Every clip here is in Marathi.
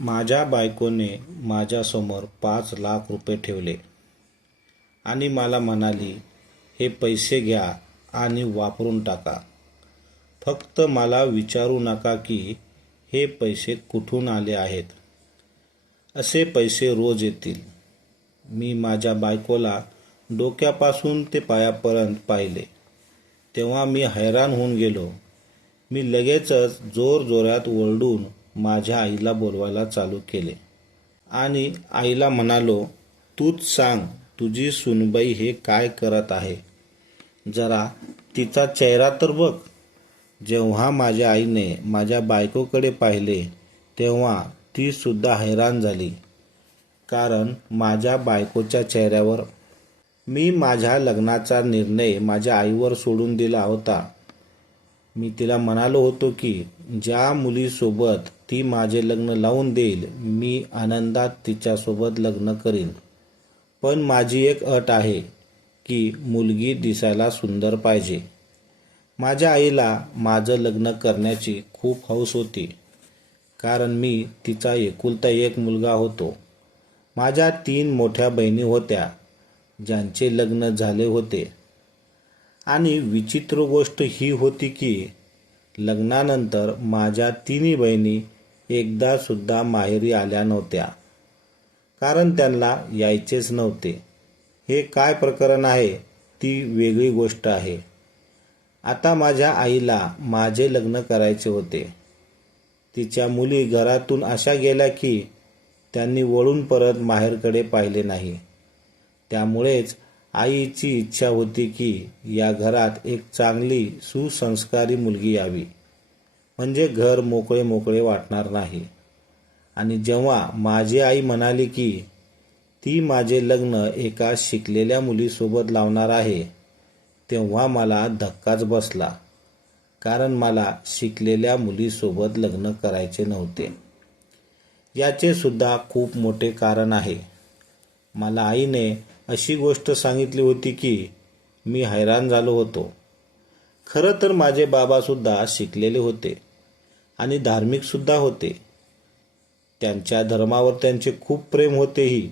माझ्या बायकोने माझ्यासमोर पाच लाख रुपये ठेवले. आणि मला म्हणाली हे पैसे घ्या आणि वापरून टाका. फक्त मला विचारू नका की हे पैसे कुठून आले आहेत. असे पैसे रोज येतील. मी माझ्या बायकोला डोक्यापासून ते पायापर्यंत पाहिले. तेव्हा मी हैराण होऊन गेलो. मी लगेचच जोरजोरात ओरडून माझ्या आईला बोलवायला चालू केले. आणि आईला म्हणालो तूच सांग तुझी सुनबाई हे काय करत आहे? जरा तिचा चेहरा तर बघ. जेव्हा माझ्या आईने माझ्या बायकोकडे पाहिले तेव्हा ती सुद्धा हैराण झाली. कारण माझ्या बायकोच्या चेहऱ्यावर मी माझ्या लग्नाचा निर्णय माझ्या आईवर सोडून दिला होता. मी तिला म्हणालो होतो की ज्या मुलीसोबत ती माझे लग्न लावून देईल. मी आनंदात तिच्यासोबत लग्न करीन. पण माझी एक अट आहे की मुलगी दिसायला सुंदर पाहिजे. माझ्या आईला माझं लग्न करण्याची खूप हौस होती. कारण मी तिचा एकुलता एक मुलगा होतो. माझ्या तीन मोठ्या बहिणी होत्या ज्यांचे लग्न झाले होते. आणि विचित्र गोष्ट ही होती की लग्नानंतर माझ्या तिन्ही बहिणी एकदा सुद्धा माहेरी आल्या नव्हत्या. कारण त्यांना यायचेच नव्हते. हे काय प्रकरण आहे? ती वेगळी गोष्ट आहे. आता माझ्या आईला माझे लग्न करायचे होते. तिच्या मुली घरातून अशा गेल्या की त्यांनी वळून परत माहेरकडे पाहिले नाही. त्यामुळेच आईची इच्छा होती की या घरात एक चांगली सुसंस्कारी मुलगी यावी. म्हणजे घर मोकळे मोकळे वाटणार नाही. आणि जेव्हा माझी आई म्हणाली की ती माझे लग्न एका शिकलेल्या मुलीसोबत लावणार आहे तेव्हा मला धक्काच बसला. कारण मला शिकलेल्या मुलीसोबत लग्न करायचे नव्हते. याचे सुद्धा खूप मोठे कारण आहे. मला आईने अशी गोष्ट सांगितली होती की मी हैराण झालो होतो. खरं तर माझे बाबासुद्धा शिकलेले होते. आणि धार्मिकसुद्धा होते. त्यांच्या धर्मावर त्यांचे खूप प्रेम होतेही.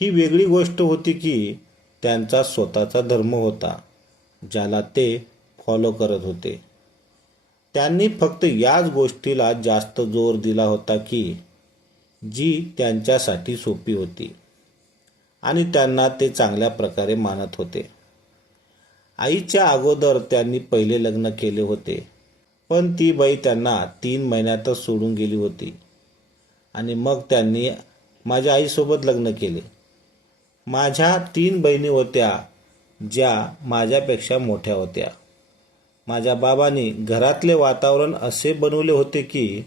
ही वेगळी गोष्ट होती की त्यांचा स्वतःचा धर्म होता ज्याला ते फॉलो करत होते. त्यांनी फक्त याच गोष्टीला जास्त जोर दिला होता की जी त्यांच्यासाठी सोपी होती आणि त्यांना ते चांगल्या प्रकारे मानत होते. आईच्या अगोदर त्यांनी पहिले लग्न केले होते. पण ती बाई त्यांना तीन महिन्यातच सोडून गेली होती. आणि मग त्यांनी माझ्या आईसोबत लग्न केले. माझ्या तीन बहिणी होत्या ज्या माझ्यापेक्षा मोठ्या होत्या. माझ्या बाबांनी घरातले वातावरण असे बनवले होते की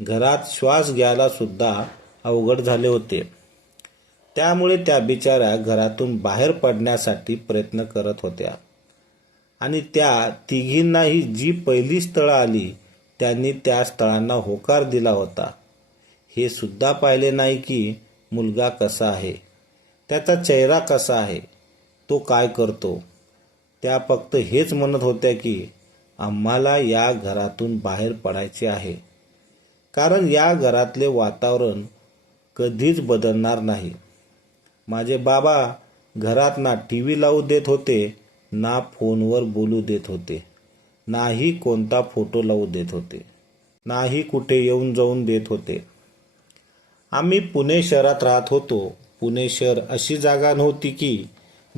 घरात श्वास घ्यायला सुद्धा अवघड झाले होते. त्यामुळे त्या बिचाऱ्या घरातून बाहेर पडण्यासाठी प्रयत्न करत होत्या. आणि त्या तिघींनाही जी पहिली स्थळं आली त्यांनी त्या स्थळांना होकार दिला होता. हे सुद्धा पाहिले नाही की मुलगा कसा आहे. त्याचा चेहरा कसा आहे? तो काय करतो? त्या फक्त हेच म्हणत होत्या की आम्हाला या घरातून बाहेर पडायचे आहे. कारण या घरातले वातावरण कधीच बदलणार नाही. माझे बाबा घरात ना टी व्ही लावू देत होते ना फोनवर बोलू देत होते. नाही कोणता फोटो लावू देत होते. नाही कुठे येऊन जाऊन देत होते. आम्ही पुणे शहरात राहत होतो. पुणे शहर अशी जागा नव्हती की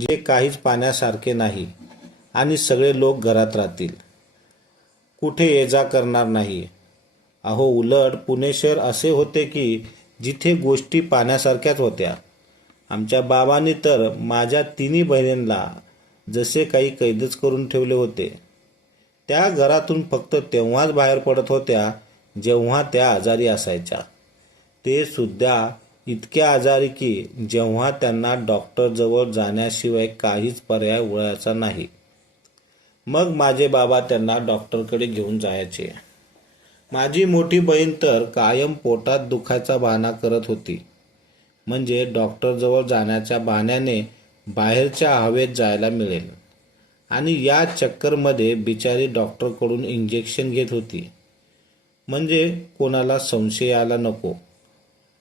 जे काहीच पाण्यासारखे नाही आणि सगळे लोक घरात राहतील. कुठे ये जा करणार नाही. अहो उलट पुणे शहर असे होते की जिथे गोष्टी पाण्यासारख्याच होत्या. आमच्या बाबांनी तर माझ्या तिन्ही बहिणींना जसे काही कैदच करून ठेवले होते. त्या घरातून फक्त तेव्हाच बाहेर पडत होत्या जेव्हा त्या आजारी असायच्या. ते सुद्धा इतक्या आजारी की जेव्हा त्यांना डॉक्टरजवळ जाण्याशिवाय काहीच पर्याय उळायचा नाही. मग माझे बाबा त्यांना डॉक्टरकडे घेऊन जायचे. माझी मोठी बहीण तर कायम पोटात दुखायचा बहाणा करत होती. म्हणजे डॉक्टरजवळ जाण्याच्या बहाण्याने बाहेरच्या हवेत जायला मिळेल. आणि या चक्करमध्ये बिचारी डॉक्टरकडून इंजेक्शन घेत होती. म्हणजे कोणाला संशय आला नको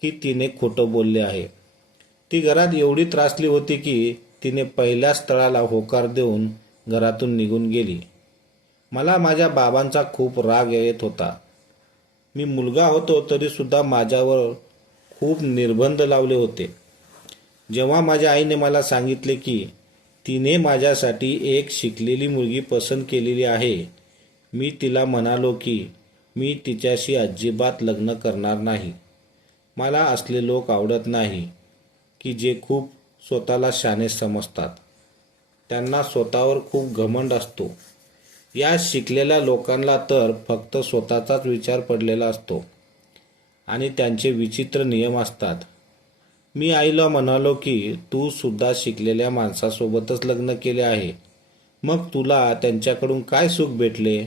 की तिने खोटं बोलले आहे. ती घरात एवढी त्रासली होती की तिने पहिल्या स्थळाला होकार देऊन घरातून निघून गेली. मला माझ्या बाबांचा खूप राग येत होता. मी मुलगा होतो तरीसुद्धा माझ्यावर खूप निर्बंध लावले होते. जेव्हा माझ्या आईने मला सांगितले की तिने माझ्यासाठी एक शिकलेली मुलगी पसंत केलेली आहे मी तिला म्हणालो की मी तिच्याशी अजिबात लग्न करणार नाही. मला असले लोक आवडत नाही की जे खूप स्वतःला शाने समजतात. त्यांना स्वतःवर खूप घमंड असतो. या शिकलेल्या लोकांना तर फक्त स्वतःचाच विचार पडलेला असतो आणि त्यांचे विचित्र नियम असतात. मी आईला म्हणालो की तू सुद्धा शिकलेल्या माणसासोबतच लग्न केले आहे. मग तुला त्यांच्याकडून काय सुख भेटले?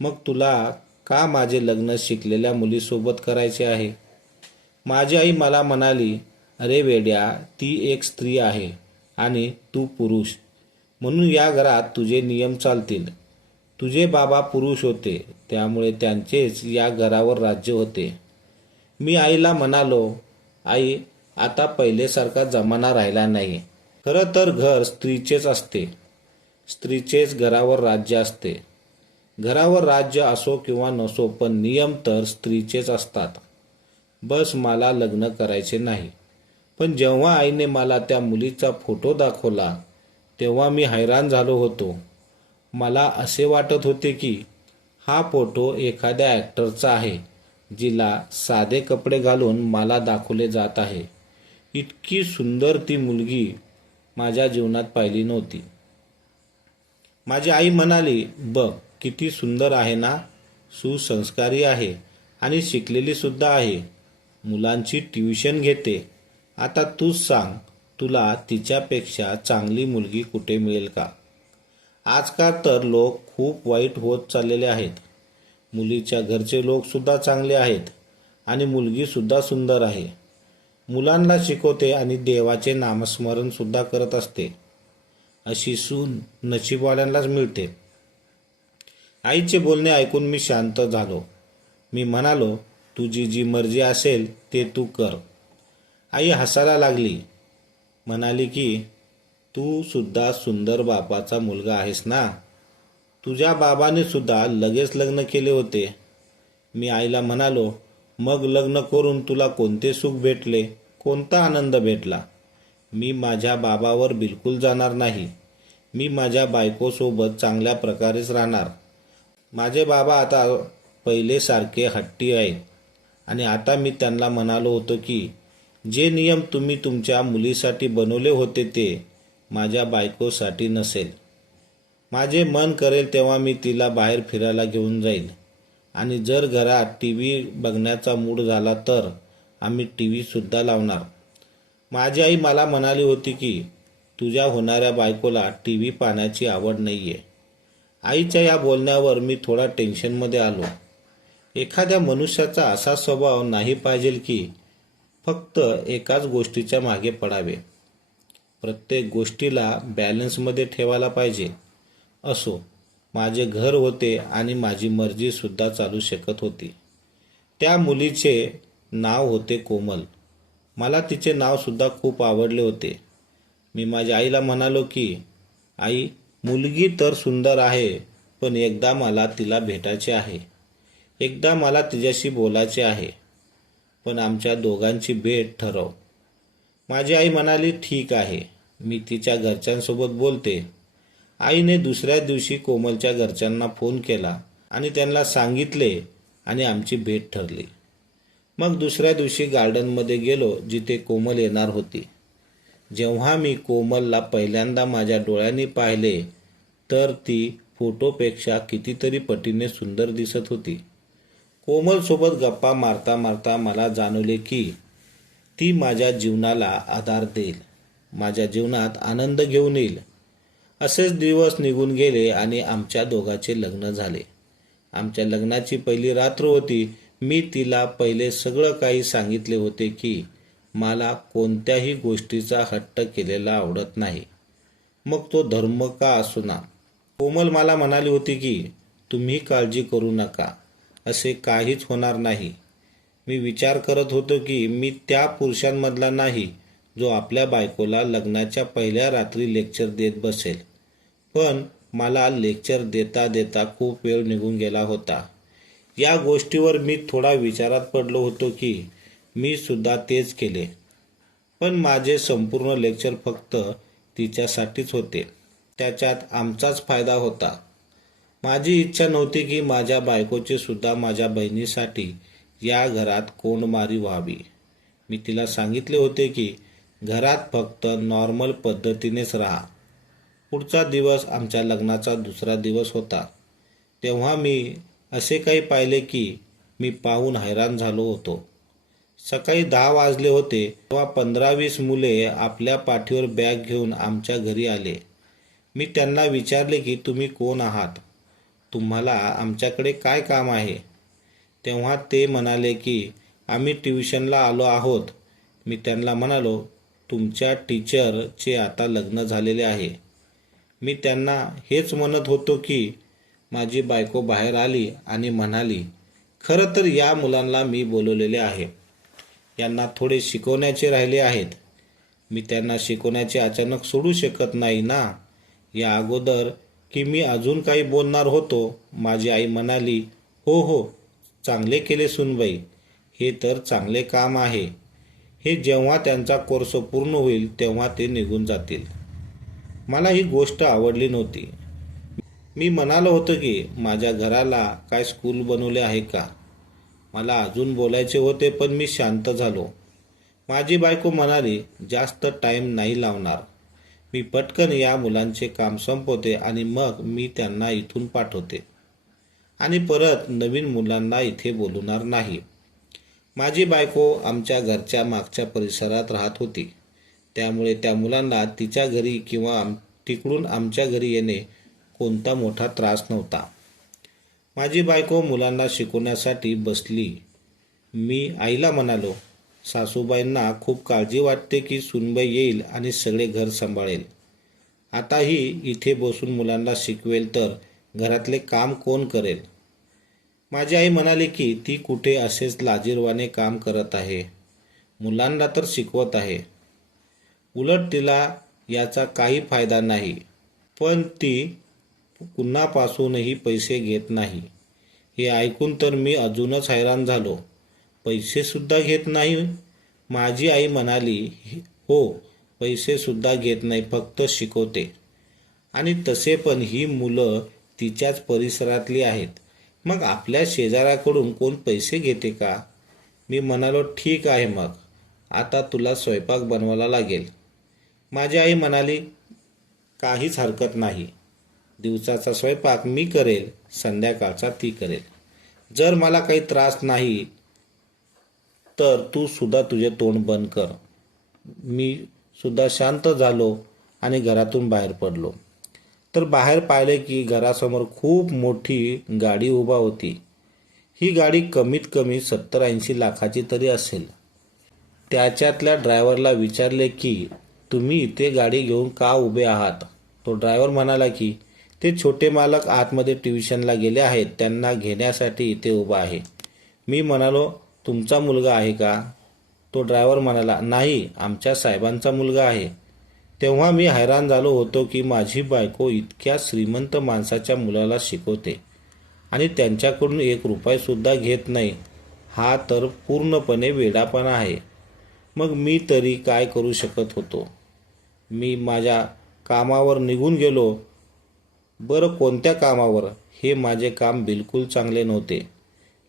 मग तुला का माझे लग्न शिकलेल्या मुलीसोबत करायचे आहे? माझी आई मला म्हणाली अरे वेड्या ती एक स्त्री आहे आणि तू पुरुष. म्हणून या घरात तुझे नियम चालतील. तुझे बाबा पुरुष होते त्यामुळे त्यांचेच या घरावर राज्य होते. मी आईला म्हणालो आई आता पहिलेसारखा जमाना राहिला नाही. खरं तर घर स्त्रीचेच असते. स्त्रीचेच घरावर राज्य असते. घरावर राज्य असो किंवा नसो पण नियम तर स्त्रीचेच असतात. बस मला लग्न करायचे नाही. पण जेव्हा आईने मला त्या मुलीचा फोटो दाखवला तेव्हा मी हैराण झालो होतो. मला असे वाटत होते की हा फोटो एखाद्या ॲक्टरचा आहे जिला साधे कपडे घालून मला दाखवले जात आहे. इतकी सुंदर ती मुलगी माझ्या जीवनात पाहिली नव्हती. माझी आई म्हणाली बघ किती सुंदर आहे ना सुसंस्कारी आहे आणि शिकलेली सुद्धा आहे. मुलांची ट्युशन घेते. आता तूच सांग तुला तिच्यापेक्षा चांगली मुलगी कुठे मिळेल का? आजकाल तर लोक खूप वाईट होत चाललेले आहेत. मुलीच्या घरचे लोकसुद्धा चांगले आहेत आणि मुलगीसुद्धा सुंदर आहे. मुलांना शिकवते आणि देवाचे नामस्मरण सुद्धा करत असते. अशी सून नशीबवाल्यांनाच मिळते. आईचे बोलणे ऐकून मी शांत झालो. मी म्हणालो तुझी जी मर्जी असेल ते तू कर. आई हसायला लागली. म्हणाली की तू सुद्धा सुंदर बापाचा मुलगा आहेस ना? तुझ्या बाबाने सुद्धा लगेच लग्न केले होते. मी आईला म्हणालो मग लग्न करून तुला कोणते सुख भेटले? कोणता आनंद भेटला? मी माझ्या बाबावर बिलकुल जाणार नाही. मी माझ्या बायकोसोबत चांगल्या प्रकारेच राहणार. माझे बाबा आता पहिलेसारखे हट्टी आहेत. आणि आता मी त्यांना म्हणालो होतो की जे नियम तुम्ही तुमच्या मुलीसाठी बनवले होते ते माझ्या बायकोसाठी नसेल. माझे मन करेल तेव्हा मी तिला बाहेर फिरायला घेऊन जाईल आणि जर घरात टी व्ही बघण्याचा मूड झाला तर आम्ही टी व्हीसुद्धा लावणार. माझी आई मला म्हणाली होती की तुझ्या होणाऱ्या बायकोला टी व्ही पाहण्याची आवड नाही आहे आईच्या या बोलण्यावर मी थोडा टेन्शनमध्ये आलो. एखाद्या मनुष्याचा असा स्वभाव नाही पाहिजे की फक्त एकाच गोष्टीच्या मागे पडावे. प्रत्येक गोष्टीला बॅलन्समध्ये ठेवायला पाहिजे. असो. माझे घर होते आणि माझी मर्जी सुद्धा चालू शकत होती. त्या मुलीचे नाव होते कोमल. मला तिचे नाव सुद्धा खूप आवडले होते. मी माझ्या आईला म्हणालो की आई मुलगी तर सुंदर आहे पण एकदा मला तिला भेटायचे आहे. एकदा मला तिच्याशी बोलायचे आहे. पण आमच्या दोघांची भेट ठरव. माझी आई म्हणाली ठीक आहे. मी तिच्या घरच्यांसोबत बोलते. आईने दुसऱ्या दिवशी कोमलच्या घरच्यांना फोन केला आणि त्यांना सांगितले आणि आमची भेट ठरली. मग दुसऱ्या दिवशी गार्डनमध्ये गेलो जिथे कोमल येणार होती. जेव्हा मी कोमलला पहिल्यांदा माझ्या डोळ्यांनी पाहिले तर ती फोटोपेक्षा कितीतरी पटीने सुंदर दिसत होती. कोमलसोबत गप्पा मारता मारता मला जाणवले की ती माझ्या जीवनाला आधार देईल. माझ्या जीवनात आनंद घेऊन येईल. असेच दिवस निघून गेले आणि आमच्या दोघांचे लग्न झाले. आमच्या लग्नाची पहिली रात्र होती. मी तिला पहिले सगळं काही सांगितले होते की मला कोणत्याही गोष्टीचा हट्ट केलेला आवडत नाही. मग तो धर्म का असू ना कोमल मला म्हणाली होती की तुम्ही काळजी करू नका. असे काहीच होणार नाही. मी विचार करत होतो की मी त्या पुरुषांमधला नाही जो आपल्या बायकोला लग्नाच्या पहिल्या रात्री लेक्चर देत बसेल. पण मला लेक्चर देता देता खूप वेळ निघून गेला होता. या गोष्टीवर मी थोडा विचारात पडलो होतो की मी सुद्धा तेच केले. पण माझे संपूर्ण लेक्चर फक्त तिच्यासाठीच होते. त्याच्यात आमचाच फायदा होता. माझी इच्छा नव्हती की माझ्या बायकोची सुद्धा माझ्या बहिणीसाठी या घरात कोंडमारी व्हावी. मी तिला सांगितले होते की घरात फक्त नॉर्मल पद्धतीनेच राहा. पुढचा दिवस आमच्या लग्नाचा दुसरा दिवस होता. तेव्हा मी असे काही पाहिले की मी पाहून हैराण झालो होतो. सकाळी दहा वाजले होते तेव्हा पंधरा वीस मुले आपल्या पाठीवर बॅग घेऊन आमच्या घरी आले. मी त्यांना विचारले की तुम्ही कोण आहात? तुम्हाला आमच्याकडे काय काम आहे? तेव्हा ते म्हणाले की आम्ही ट्युशनला आलो आहोत. मी त्यांना म्हणालो तुमच्या टीचरचे आता लग्न झालेले आहे. मी त्यांना हेच म्हणत होतो की माझी बायको बाहेर आली आणि म्हणाली खरं तर या मुलांना मी बोलवलेले आहे. यांना थोडे शिकवण्याचे राहिले आहेत. मी त्यांना शिकवण्याचे अचानक सोडू शकत नाही ना? या अगोदर की मी अजून काही बोलणार होतो. माझी आई म्हणाली हो हो चांगले केले सुनबाई. हे तर चांगले काम आहे. हे जेव्हा त्यांचा कोर्स पूर्ण होईल तेव्हा ते निघून जातील. मला ही गोष्ट आवडली नव्हती. मी म्हणालो होतं की माझ्या घराला काय स्कूल बनवले आहे का? मला अजून बोलायचे होते पण मी शांत झालो. माझी बायको म्हणाली जास्त टाईम नाही लावणार. मी पटकन या मुलांचे काम संपवते आणि मग मी त्यांना इथून पाठवते. आणि परत नवीन मुलांना इथे बोलवणार नाही. माझी बायको आमच्या घरच्या मागच्या परिसरात राहत होती. त्यामुळे त्या मुलांना तिच्या घरी किंवा आम तिकडून आमच्या घरी येणे कोणता मोठा त्रास नव्हता. माझी बायको मुलांना शिकवण्यासाठी बसली. मी आईला म्हणालो सासूबाईंना खूप काळजी वाटते की सुनबाई येईल आणि सगळे घर सांभाळेल. आताही इथे बसून मुलांना शिकवेल तर घरातले काम कोण करेल? माझी आई म्हणाली की ती कुठे असेच लाजीरवाने काम करत आहे. मुलांना तर शिकवत आहे. उलट तिला याचा काही फायदा नाही. पण ती कुणापासूनही पैसे घेत नाही. हे ऐकून तर मी अजूनच हैराण झालो. पैसेसुद्धा घेत नाही. माझी आई म्हणाली हो पैसेसुद्धा घेत नाही फक्त शिकवते. आणि तसे पण ही मुलं तिच्याच परिसरातली आहेत. मग आपल्या शेजाऱ्याकडून कोण पैसे घेते का? मी म्हणालो ठीक आहे मग. आता तुला स्वयंपाक बनवायला लागेल. माझी आई म्हणाली काहीच हरकत नाही. दिवसाचा स्वयंपाक मी करेल संध्याकाळचा ती करेल. जर मला काही त्रास नाही तर तू सुद्धा तुझे तोंड बंद कर. मी सुद्धा शांत झालो आणि घरातून बाहेर पडलो. तर बाहेर पाहिले की घरासमोर खूप मोठी गाडी उभा होती. ही गाडी कमीत कमी सत्तर ऐंशी लाखाची तरी असेल. त्याच्यातल्या ड्रायव्हरला विचारले की तुम्ही इथे गाडी घेऊन का उभे आहात? तो ड्रायव्हर म्हणाला की ते छोटे मालक आतमध्ये ट्युशनला गेले आहेत. त्यांना घेण्यासाठी इथे उभा आहे. मी म्हणालो तुमचा मुलगा आहे का? तो ड्रायव्हर म्हणाला नाही आमच्या साहेबांचा मुलगा आहे. तेव्हा मी हैराण झालो होतो की माझी बायको इतक्या श्रीमंत माणसाच्या मुलाला शिकवते आणि त्यांच्याकडून एक रुपयासुद्धा घेत नाही. हा तर पूर्णपणे वेडापणा आहे. मग मी तरी काय करू शकत होतो? मी माझ्या कामावर निघून गेलो. बरं कोणत्या कामावर? हे माझे काम बिलकुल चांगले नव्हते.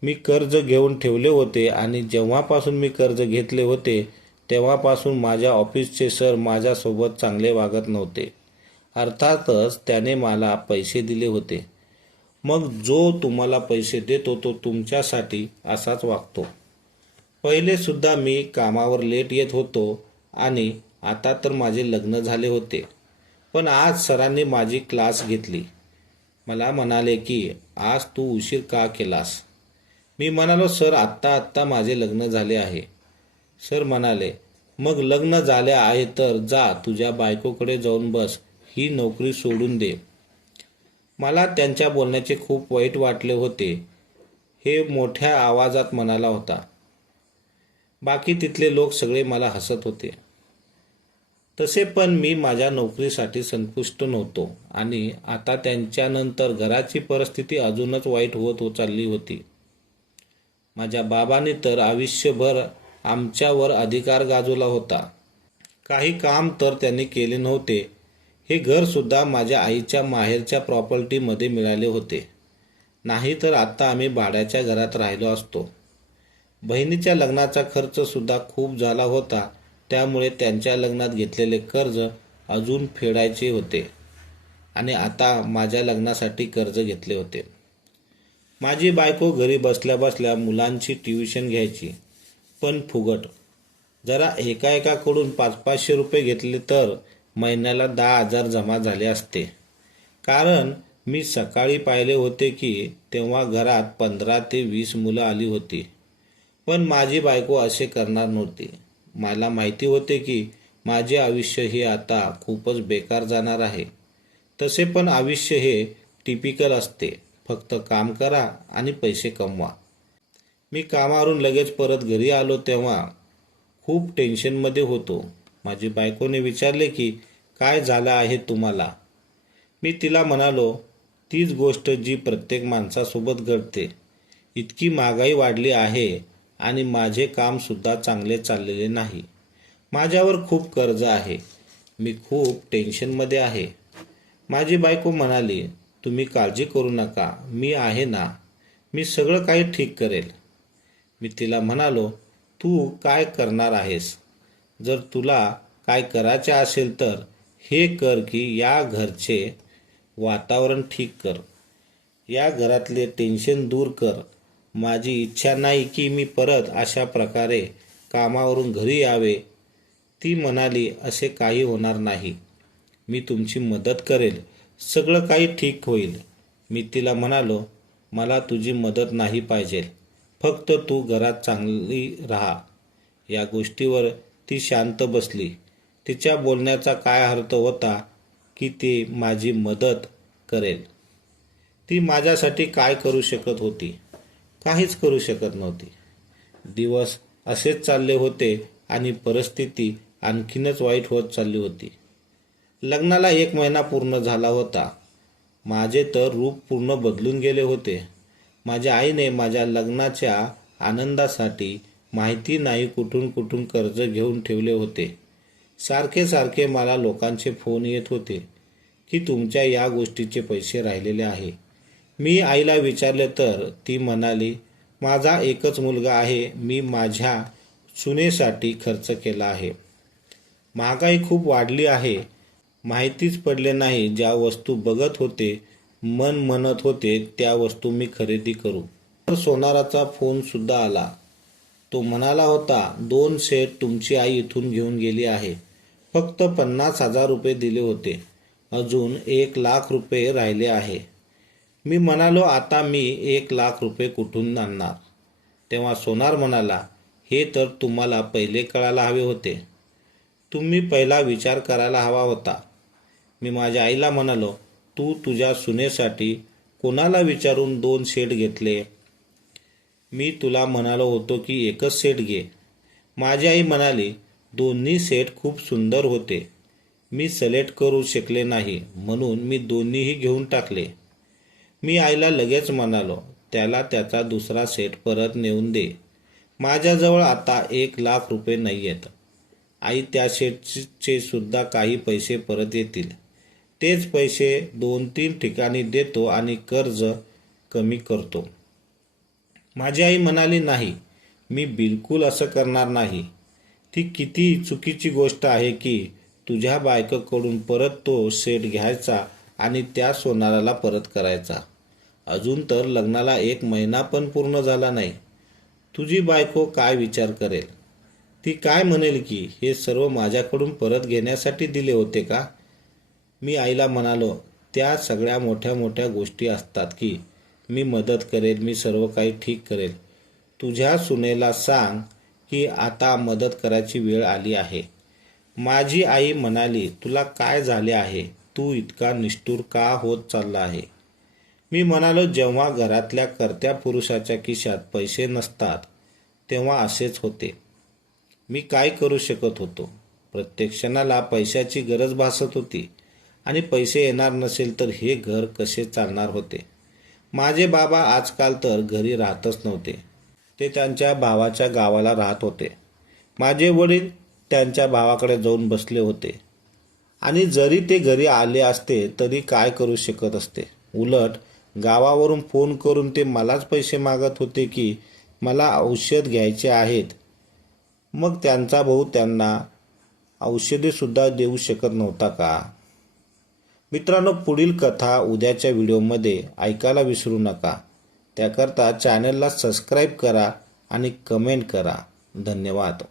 मी कर्ज घेऊन ठेवले होते आणि जेव्हापासून मी कर्ज घेतले होते तेव्हापासून माझ्या ऑफिसचे सर माझ्यासोबत चांगले वागत नव्हते. अर्थातच त्याने मला पैसे दिले होते. मग जो तुम्हाला पैसे देतो तो तुमच्यासाठी असाच वागतो. पहिलेसुद्धा मी कामावर लेट येत होतो आणि आता तर माझे लग्न झाले होते. पण आज सरांनी माझी क्लास घेतली. मला म्हणाले की आज तू उशीर का केलास? मी म्हणालो सर आत्ता आत्ता माझे लग्न झाले आहे. सर म्हणाले मग लग्न झाले आहे तर जा तुझ्या बायकोकडे जाऊन बस ही नोकरी सोडून दे. मला त्यांच्या बोलण्याचे खूप वाईट वाटले होते. हे मोठ्या आवाजात म्हणाला होता. बाकी तिथले लोक सगळे मला हसत होते. तसे पण मी माझ्या नोकरीसाठी संतुष्ट नव्हतो आणि आता त्यांच्यानंतर घराची परिस्थिती अजूनच वाईट होत हो चालली होती. माझ्या बाबांनी तर आयुष्यभर आमच्यावर अधिकार गाजवला होता. काही काम तर त्यांनी केले नव्हते. हे घरसुद्धा माझ्या आईच्या माहेरच्या प्रॉपर्टीमध्ये मिळाले होते. नाही तर आत्ता आम्ही भाड्याच्या घरात राहिलो असतो. बहिणीच्या लग्नाचा खर्चसुद्धा खूप झाला होता. त्यामुळे त्यांच्या लग्नात घेतलेले कर्ज अजून फेडायचे होते. आणि आता माझ्या लग्नासाठी कर्ज घेतले होते. माझी बायको घरी बसल्या बसल्या मुलांची ट्युशन घ्यायची. पण फुगट. जरा एका एकाकडून पाच पाचशे रुपये घेतले तर महिन्याला दहा हजार जमा झाले असते. कारण मी सकाळी पाहिले होते की तेव्हा घरात पंधरा ते वीस मुलं आली होती. पण माझी बायको असे करणार नव्हती. मला माहिती होते की माझे आयुष्य हे आता खूपच बेकार जाणार आहे. तसे पण आयुष्य हे टिपिकल असते. फक्त काम करा आणि पैसे कमवा. मी कामावरून लगेच परत घरी आलो तेव्हा खूप टेन्शनमध्ये होतो. माझी बायकोने विचारले की काय झालं आहे तुम्हाला? मी तिला म्हणालो तीच गोष्ट जी प्रत्येक माणसासोबत घडते. इतकी महागाई वाढली आहे आणि माझे कामसुद्धा चांगले चाललेले नाही. माझ्यावर खूप कर्ज आहे. मी खूप टेन्शनमध्ये आहे. माझी बायको म्हणाली तुम्ही काळजी करू नका. मी आहे ना. मी सगळं काही ठीक करेल. मी तिला म्हणालो तू काय करणार आहेस? जर तुला काय करायचे असेल तर हे कर की या घरचे वातावरण ठीक कर. या घरातले टेन्शन दूर कर. माझी इच्छा नाही की मी परत अशा प्रकारे कामावरून घरी यावे. ती म्हणाली असे काही होणार नाही. मी तुमची मदत करेल. सगळं काही ठीक होईल. मी तिला म्हणालो मला तुझी मदत नाही पाहिजे. फक्त तू घरात चांगली राहा. या गोष्टीवर ती शांत बसली. तिच्या बोलण्याचा काय अर्थ होता की ती माझी मदत करेल. ती माझ्यासाठी काय करू शकत होती? काहीच करू शकत नव्हती. दिवस असेच चालले होते आणि परिस्थिती आणखीनच वाईट होत चालली होती. लग्नाला एक महिना पूर्ण झाला होता. माझे तर रूप पूर्ण बदलून गेले होते. माझ्या आईने माझ्या लग्नाच्या आनंदासाठी माहिती नाही कुठून कुठून कर्ज घेऊन ठेवले होते. सारखे सारखे मला लोकांचे फोन येत होते की तुमच्या या गोष्टीचे पैसे राहिलेले आहे. मी आईला विचारले तर ती म्हणाली माझा एकच मुलगा आहे मी माझ्या सुनेसाठी खर्च केला आहे. महागाई खूप वाढली आहे. माहितीच पडले नाही ज्या वस्तू बघत होते मन म्हणत होते त्या वस्तू मी खरेदी करू. तर सोनाराचा फोन सुद्धा आला. तो म्हणाला होता दोन सेट तुमची आई इथून घेऊन गेली आहे. फक्त पन्नास हजार रुपये दिले होते. अजून एक लाख रुपये राहिले आहे. मी म्हणालो आता मी एक लाख रुपये कुठून आणणार? तेव्हा सोनार म्हणाला हे तर तुम्हाला पहिले कळायला हवे होते. तुम्ही पहिला विचार करायला हवा होता. मी माझ्या आईला म्हणालो तू तुझ्या सुनेसाठी कोणाला विचारून दोन सेट घेतले? मी तुला म्हणालो होतो की एकच सेट घे. माझी आई म्हणाली दोन्ही सेट खूप सुंदर होते. मी सिलेक्ट करू शकले नाही म्हणून मी दोन्हीही घेऊन टाकले. मी आईला लगेच म्हणालो त्याला त्याचा दुसरा सेट परत नेऊन दे. माझ्याजवळ आता एक लाख रुपये नाही आहेत आई त्या सेटचे सुद्धा काही पैसे परत येतील. तेच पैसे दोन तीन ठिकाणी देतो आणि कर्ज कमी करतो. माझी आई म्हणाली नाही मी बिलकुल असं करणार नाही. ती किती चुकीची गोष्ट आहे की तुझ्या बायकोकडून परत तो सेट घ्यायचा आणि त्या सोनाराला परत करायचा. अजून तर लग्नाला एक महिना पण पूर्ण झाला नाही. तुझी बायको काय विचार करेल? ती काय म्हणेल की हे सर्व माझ्याकडून परत घेण्यासाठी दिले होते का? मी आईला म्हणालो त्या सगळ्या मोठ्या मोठ्या गोष्टी असतात की मी मदत करेल मी सर्व काही ठीक करेल. तुझ्या सुनेला सांग की आता मदत करायची वेळ आली आहे. माझी आई म्हणाली तुला काय झाले आहे? तू इतका निष्ठूर का होत चालला आहे? मी म्हणालो जेव्हा घरातल्या कर्त्या पुरुषाच्या खिशात पैसे नसतात तेव्हा असेच होते. मी काय करू शकत होतो? प्रत्येक क्षणाला पैशाची गरज भासत होती. आणि पैसे येणार नसेल तर हे घर कसे चालणार होते? माझे बाबा आजकाल तर घरी राहतच नव्हते. ते त्यांच्या भावाच्या गावाला राहत होते. माझे वडील त्यांच्या भावाकडे जाऊन बसले होते. आणि जरी ते घरी आले असते तरी काय करू शकत असते? उलट गावावरून फोन करून ते मलाच पैसे मागत होते की मला औषध घ्यायचे आहेत. मग त्यांचा भाऊ त्यांना औषधेसुद्धा देऊ शकत नव्हता का? मित्रांनो पुढील कथा उद्याच्या व्हिडिओमध्ये ऐकायला विसरू नका. त्याकरता चॅनलला सबस्क्राईब करा आणि कमेंट करा. धन्यवाद.